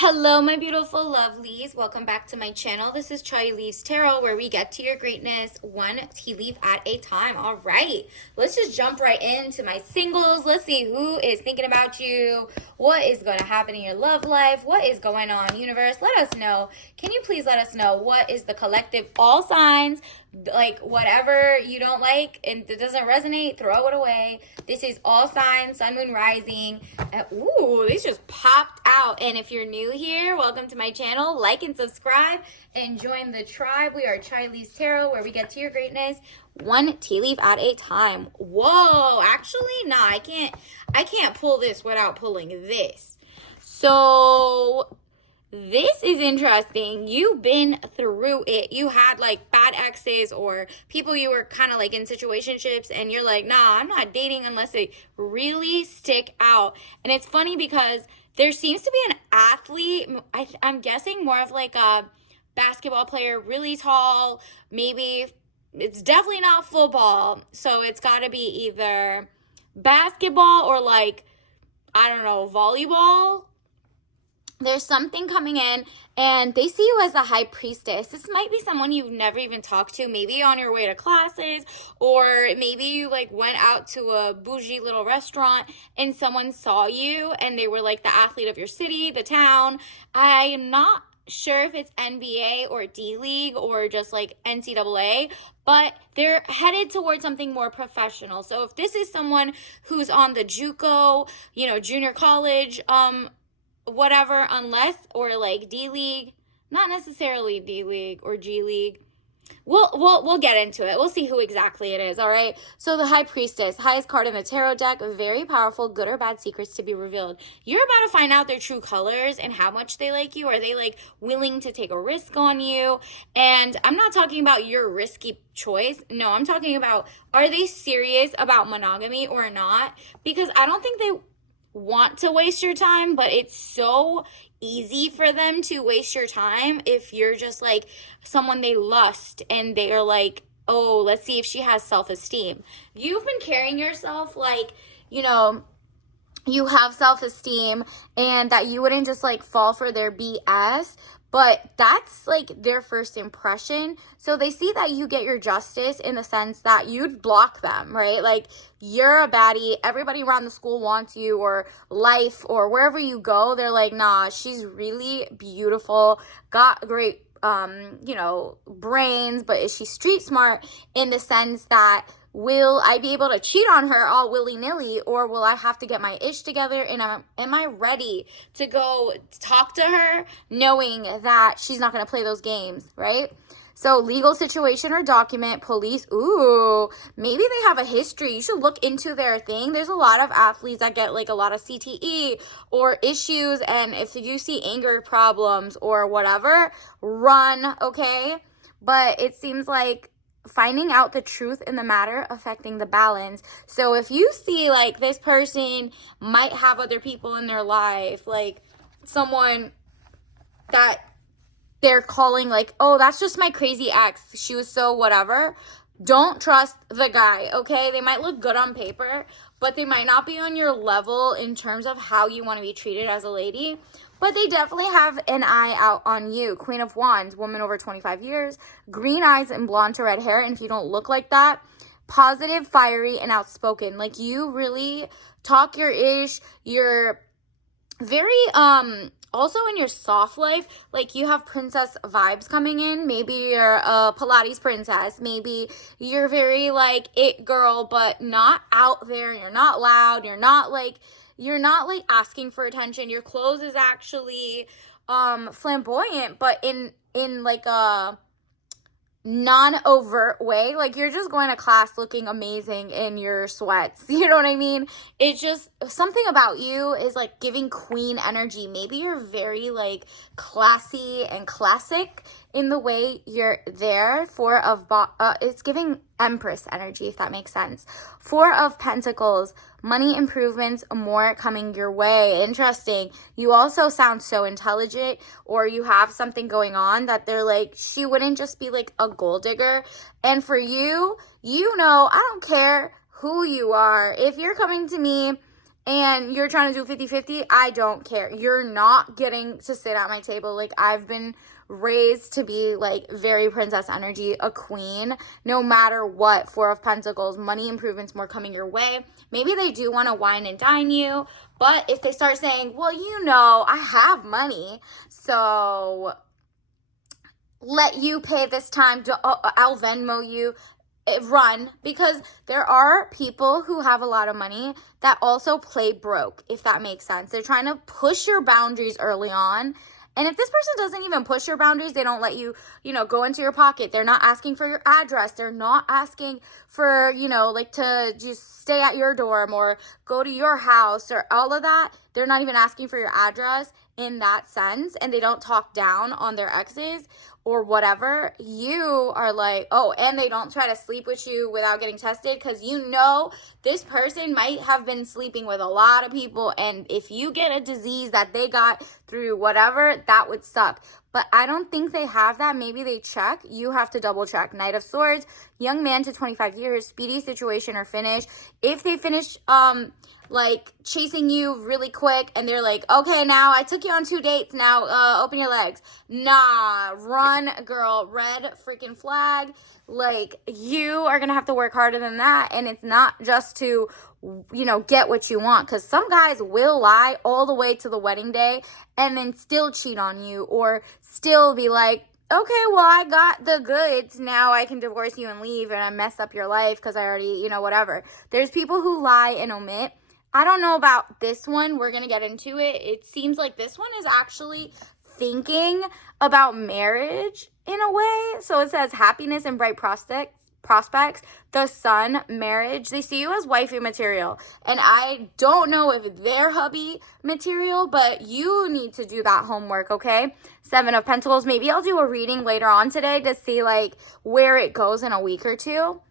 Hello, my beautiful lovelies. Welcome back to my channel. This is Chai Leaves Tarot, where we get to your greatness one tea leaf at a time. All right, let's just jump right into my singles. Let's see who is thinking about you. What is going to happen in your love life? What is going on, universe? Let us know. Can you please let us know what is the collective all signs? Like whatever you don't like and it doesn't resonate, throw it away. This is all signs, sun, moon, rising. Ooh, these just popped out. And if you're new here, welcome to my channel. Like and subscribe and join the tribe. We are Chai Leaves Tarot, where we get to your greatness one tea leaf at a time. Whoa, actually, nah, I can't pull this without pulling this. So this is interesting. You've been through it. You had like bad exes or people you were kind of like in situationships and you're like, nah, I'm not dating unless they really stick out. And it's funny because there seems to be an athlete, I'm guessing more of like a basketball player, really tall, maybe it's definitely not football. So it's got to be either basketball or like, I don't know, volleyball. There's something coming in and they see you as a high priestess. This might be someone you've never even talked to, maybe on your way to classes, or maybe you like went out to a bougie little restaurant and someone saw you and they were like the athlete of your city, the town. I am not sure if it's NBA or D-League or just like NCAA, but they're headed towards something more professional. So if this is someone who's on the JUCO, junior college, whatever, unless, or like D-League, not necessarily D-League or G-League. We'll get into it. We'll see who exactly it is, all right? So the High Priestess, highest card in the tarot deck, very powerful, good or bad secrets to be revealed. You're about to find out their true colors and how much they like you. Are they like willing to take a risk on you? And I'm not talking about your risky choice. No, I'm talking about, are they serious about monogamy or not? Because I don't think they want to waste your time, but it's so easy for them to waste your time if you're just like someone they lust and they are like, oh, let's see if she has self-esteem. You've been carrying yourself like, you have self-esteem and that you wouldn't just like fall for their BS. But that's like their first impression. So they see that you get your justice in the sense that you'd block them, right? Like you're a baddie. Everybody around the school wants you, or life, or wherever you go. They're like, nah, she's really beautiful, got great, brains, but is she street smart in the sense that will I be able to cheat on her all willy-nilly, or will I have to get my ish together and am I ready to go talk to her knowing that she's not going to play those games, right? So legal situation or document, police, ooh, maybe they have a history. You should look into their thing. There's a lot of athletes that get like a lot of CTE or issues, and if you see anger problems or whatever, run, okay? But it seems like finding out the truth in the matter affecting the balance. So if you see like this person might have other people in their life, like someone that they're calling like, oh, that's just my crazy ex, she was so whatever, don't trust the guy, okay? They might look good on paper, but they might not be on your level in terms of how you want to be treated as a lady. But they definitely have an eye out on you. Queen of Wands, woman over 25 years, green eyes and blonde to red hair. And if you don't look like that, positive, fiery, and outspoken. Like you really talk your ish. You're very, also in your soft life, like you have princess vibes coming in. Maybe you're a Pilates princess. Maybe you're very like it girl, but not out there. You're not loud. You're not like asking for attention. Your clothes is actually flamboyant, but in like a non-overt way. Like you're just going to class looking amazing in your sweats. You know what I mean? It's just something about you is like giving queen energy. Maybe you're very like classy and classic in the way you're there. It's giving Empress energy, if that makes sense. 4 of Pentacles, money improvements, more coming your way. Interesting. You also sound so intelligent, or you have something going on that they're like, she wouldn't just be like a gold digger. And for you, I don't care who you are. If you're coming to me and you're trying to do 50-50, I don't care. You're not getting to sit at my table. Like, I've been raised to be like very princess energy, a queen, no matter what. Four of Pentacles, money improvements more coming your way. Maybe they do want to wine and dine you, but if they start saying, well, you know, I have money, so let you pay this time, I'll Venmo you, run. Because there are people who have a lot of money that also play broke, if that makes sense. They're trying to push your boundaries early on. And if this person doesn't even push your boundaries, they don't let you, go into your pocket. They're not asking for your address. They're not asking for, like to just stay at your dorm or go to your house or all of that. They're not even asking for your address in that sense. And they don't talk down on their exes or whatever. You are like, oh, and they don't try to sleep with you without getting tested, because this person might have been sleeping with a lot of people, and if you get a disease that they got through whatever, that would suck. But I don't think they have that. Maybe they check. You have to double check. Knight of Swords, young man to 25 years, speedy situation or finish. If they finish like chasing you really quick and they're like, okay, now I took you on 2 dates, now open your legs. Nah, run, girl. Red freaking flag. Like, you are gonna have to work harder than that. And it's not just to get what you want, because some guys will lie all the way to the wedding day and then still cheat on you, or still be like, okay, well, I got the goods, now I can divorce you and leave, and I mess up your life because I already, whatever. There's people who lie and omit. I don't know about this one. We're going to get into it. It seems like this one is actually thinking about marriage in a way. So it says happiness and bright prospects, the sun, marriage. They see you as wifey material. And I don't know if they're hubby material, but you need to do that homework, okay? Seven of Pentacles. Maybe I'll do a reading later on today to see like where it goes in a week or two.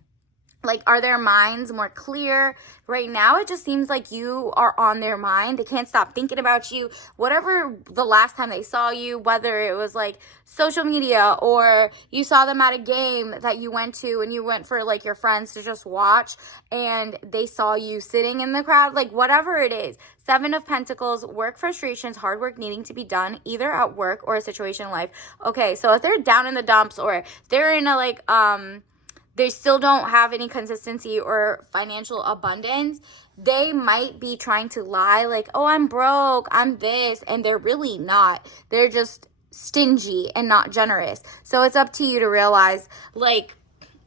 Like, are their minds more clear? Right now, it just seems like you are on their mind. They can't stop thinking about you. Whatever the last time they saw you, whether it was like social media or you saw them at a game that you went to and you went for like your friends to just watch and they saw you sitting in the crowd, like whatever it is. Seven of Pentacles, work frustrations, hard work needing to be done either at work or a situation in life. Okay, so if they're down in the dumps or they're in a they still don't have any consistency or financial abundance, they might be trying to lie like, oh, I'm broke, I'm this, and they're really not. They're just stingy and not generous. So it's up to you to realize, like,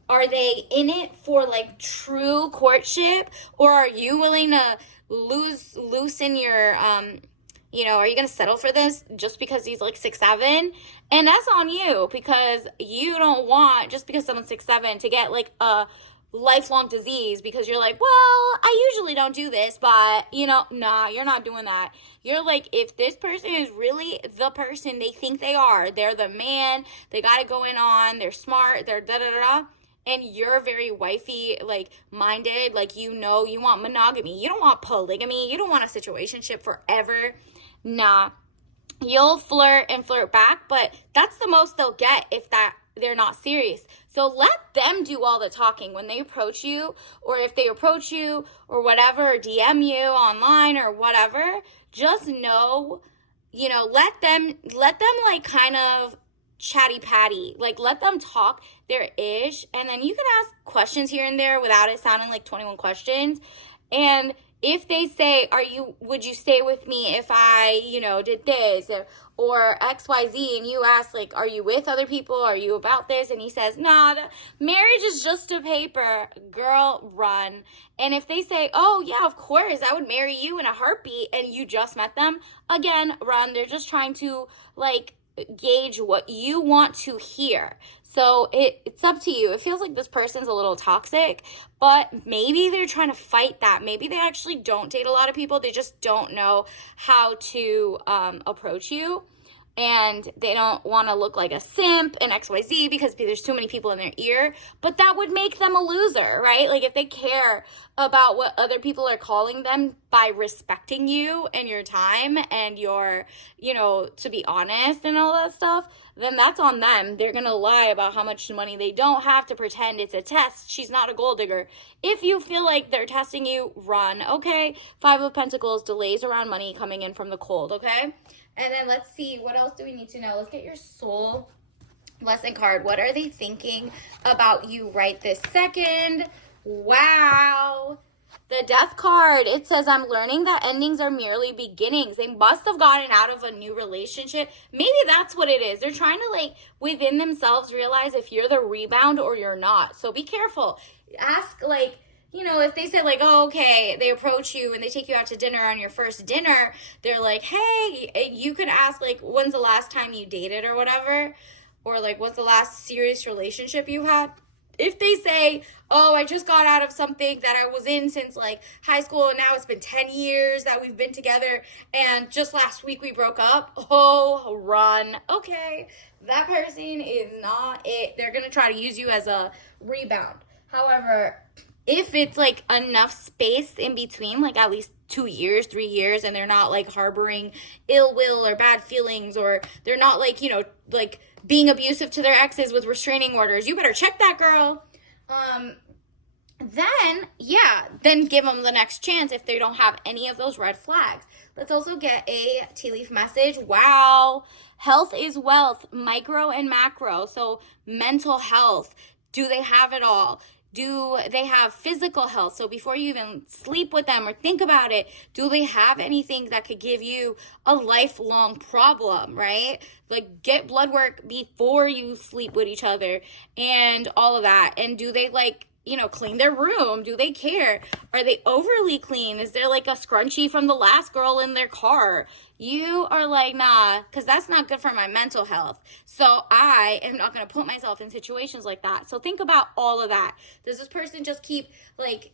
are they in it for like true courtship, or are you willing to loosen your are you going to settle for this just because he's like 6'7"? And that's on you, because you don't want, just because someone's 6'7", to get like a lifelong disease because you're like, well, I usually don't do this, but nah, you're not doing that. You're like, if this person is really the person they think they are, they're the man, they got it going on, they're smart, they're da-da-da-da, and you're very wifey, like, minded, like, you want monogamy. You don't want polygamy. You don't want a situationship forever. Nah. You'll flirt and flirt back, but that's the most they'll get if they're not serious. So let them do all the talking when they approach you, or if they approach you or whatever, or DM you online or whatever. Just know, let them like kind of chatty patty, like let them talk their ish, and then you can ask questions here and there without it sounding like 21 questions. And if they say, would you stay with me if I, did this or XYZ, and you ask like, are you with other people? Are you about this? And he says, nah, marriage is just a paper. Girl, run. And if they say, oh yeah, of course, I would marry you in a heartbeat, and you just met them, again, run. They're just trying to like gauge what you want to hear. So it's up to you. It feels like this person's a little toxic, but maybe they're trying to fight that. Maybe they actually don't date a lot of people. They just don't know how to approach you. and they don't want to look like a simp and XYZ because there's too many people in their ear, but that would make them a loser, right? Like if they care about what other people are calling them by respecting you and your time and your, to be honest and all that stuff, then that's on them. They're going to lie about how much money they don't have to pretend it's a test. She's not a gold digger. If you feel like they're testing you, run, okay? Five of Pentacles, delays around money coming in from the cold, okay? And then let's see, what else do we need to know? Let's get your soul lesson card. What are they thinking about you right this second? Wow. The Death card, it says, I'm learning that endings are merely beginnings. They must have gotten out of a new relationship. Maybe that's what it is. They're trying to, within themselves realize if you're the rebound or you're not. So be careful. Ask, if they say, oh, okay, they approach you and they take you out to dinner on your first dinner, they're like, hey, you could ask, when's the last time you dated or whatever? Or, what's the last serious relationship you had? If they say, oh, I just got out of something that I was in since high school and now it's been 10 years that we've been together and just last week we broke up, oh, run. Okay, that person is not it. They're going to try to use you as a rebound. However, if it's enough space in between, at least 2 years, 3 years, and they're not harboring ill will or bad feelings, or they're not being abusive to their exes with restraining orders, you better check that, girl. Then give them the next chance if they don't have any of those red flags. Let's also get a tea leaf message. Wow. Health is wealth, micro and macro. So mental health, do they have it all? Do they have physical health? So before you even sleep with them or think about it, do they have anything that could give you a lifelong problem, right? Get blood work before you sleep with each other and all of that. And do they clean their room? Do they care? Are they overly clean? Is there a scrunchie from the last girl in their car? You are nah, because that's not good for my mental health. So I am not going to put myself in situations like that. So think about all of that. Does this person just keep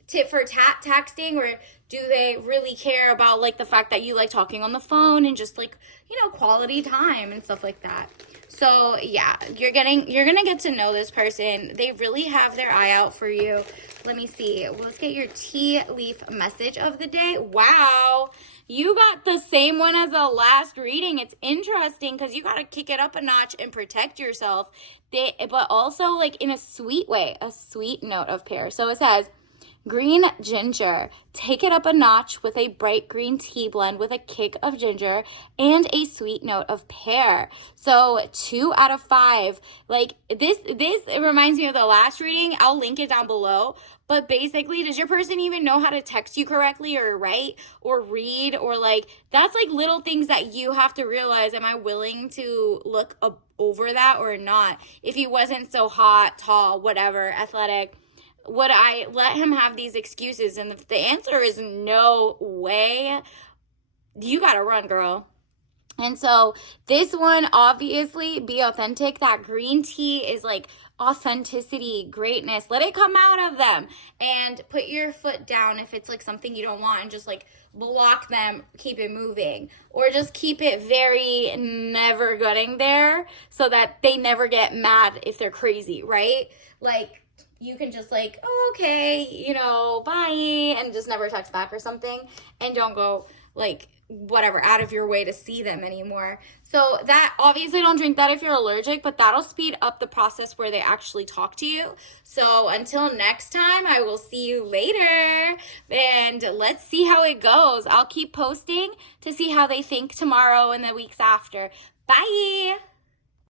tit for tat texting, or do they really care about the fact that you talking on the phone and just quality time and stuff like that? So yeah, you're going to get to know this person. They really have their eye out for you. Let me see. Let's get your tea leaf message of the day. Wow. You got the same one as the last reading. It's interesting because you got to kick it up a notch and protect yourself. But also in a sweet way, a sweet note of pear. So it says, green ginger, take it up a notch with a bright green tea blend with a kick of ginger and a sweet note of pear. So 2 out of 5. This it reminds me of the last reading. I'll link it down below. But basically, does your person even know how to text you correctly or write or read? Or that's little things that you have to realize. Am I willing to look over that or not? If he wasn't so hot, tall, whatever, athletic, would I let him have these excuses? And if the answer is no way, you gotta run, girl. And so this one, obviously, be authentic. That green tea is authenticity, greatness. Let it come out of them. And put your foot down if it's something you don't want, and just block them, keep it moving. Or just keep it very never getting there so that they never get mad if they're crazy, right? You can just oh, okay, bye, and just never text back or something, and don't go whatever out of your way to see them anymore. So that, obviously don't drink that if you're allergic, but that'll speed up the process where they actually talk to you. So until next time, I will see you later, and let's see how it goes. I'll keep posting to see how they think tomorrow and the weeks after. Bye.